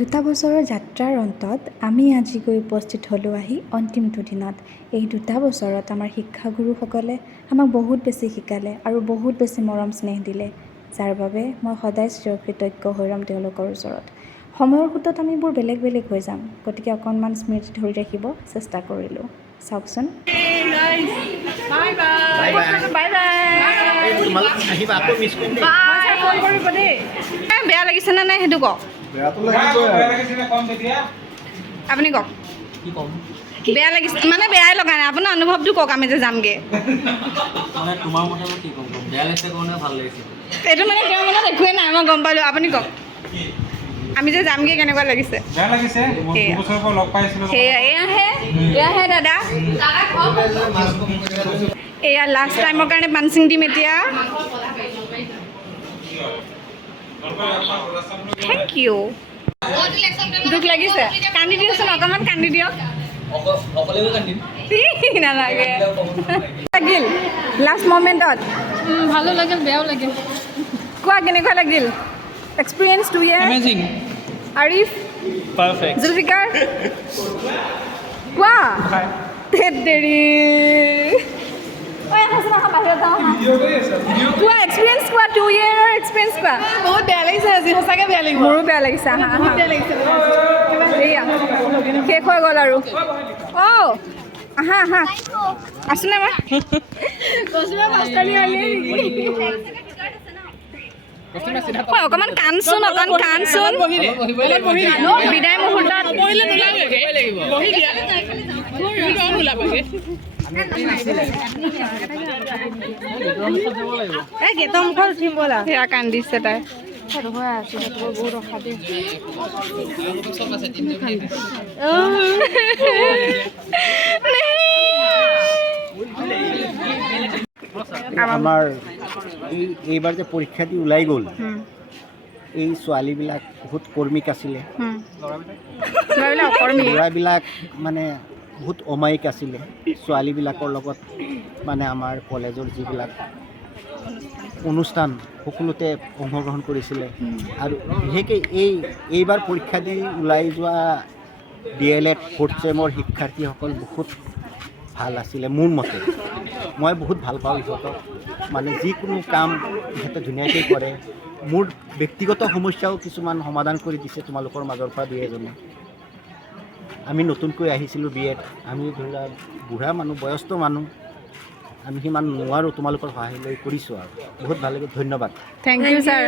2 বছৰৰ যাত্ৰাৰ অন্তত আমি আজি গৈ উপস্থিত হ'লোঁ আহি অন্তিমটো দিনত। এই 2 বছৰত আমাৰ শিক্ষাগুৰুসকলে আমাক বহুত বেছি শিকালে আৰু বহুত বেছি মৰম স্নেহ দিলে, যাৰ বাবে মই সদায় চিৰকৃতজ্ঞ হৈ ৰ'ম তেওঁলোকৰ ওচৰত। সময়ৰ সোঁতত আমি বোৰ বেলেগ বেলেগ হৈ যাম, গতিকে অকণমান স্মৃতি ধৰি ৰাখিব চেষ্টা কৰিলোঁ। চাওকচোন। বেয়া লাগিছে নে নাই সেইটো কওক। আপুনি কওক। বেয়া লাগিছে মানে বেয়াই লগা নাই, আপোনাৰ অনুভৱটো কওক। আমি যে যামগৈ এইটো মানে তেওঁৰ মনত একোৱেই নাই, মই গম পালোঁ। আপুনি কওক, আমি যে যামগৈ কেনেকুৱা লাগিছে? এয়াহে দাদা, এয়া লাষ্ট টাইমৰ কাৰণে পাঞ্চিং দিম এতিয়া। Thank you. দুখ লাগিছে? কান্দি দিয়কচোন, অকণমান কান্দি দিয়ক। নালাগে। লাগিল লাষ্ট মমেণ্টত? ভালো লাগিল, বেয়াও লাগিল। কোৱা কেনেকুৱা লাগিল experience 2 years? Amazing. Arif? Perfect. Zulfikar? কোৱা। ধেৎ তেৰি। কোৱা এক্সপিৰিয়েঞ্চ কোৱা, 2 yearৰ এক্সপিৰিয়েঞ্চ কোৱা। বহুত বেয়া লাগিছে আজি, সঁচাকৈ বেয়া লাগিব। মোৰো বেয়া লাগিছে। বহুত বেয়া লাগিছে। এয়া শেষ হৈ গ'ল আৰু। অঁ আহা আহা, আছোনে মই? অকণমান কাণচোন, কাণচোন। বিদায় মুহূৰ্তত গেটৰ মুখত উঠিম ব'লা। সেয়া কান্দিছে তাই। আমাৰ এইবাৰ যে পৰীক্ষা দি ওলাই গ'ল, এই ছোৱালীবিলাক বহুত কৰ্মিক আছিলে, ল'ৰাবিলাক মানে বহুত অমায়িক আছিলে। ছোৱালীবিলাকৰ লগত মানে আমাৰ কলেজৰ যিবিলাক অনুষ্ঠান সকলোতে অংশগ্ৰহণ কৰিছিলে। আৰু বিশেষকৈ এইবাৰ পৰীক্ষা দি ওলাই যোৱা DLED 4th চেমৰ শিক্ষাৰ্থীসকল বহুত ভাল আছিলে মোৰ মতে। মই বহুত ভাল পাওঁ ইহঁতক, মানে যিকোনো কাম ইহঁতে ধুনীয়াকৈ কৰে। মোৰ ব্যক্তিগত সমস্যাও কিছুমান সমাধান কৰি দিছে তোমালোকৰ মাজৰ পৰা 2-এজনে। আমি নতুনকৈ আহিছিলোঁ BA-ত, আমি ধৰি লোৱা বুঢ়া মানুহ, বয়স্ক মানুহ, আমি সিমান নোৱাৰোঁ, তোমালোকৰ সহায় লৈ কৰিছোঁ আৰু বহুত ভাল লাগে। ধন্যবাদ। Thank you sir.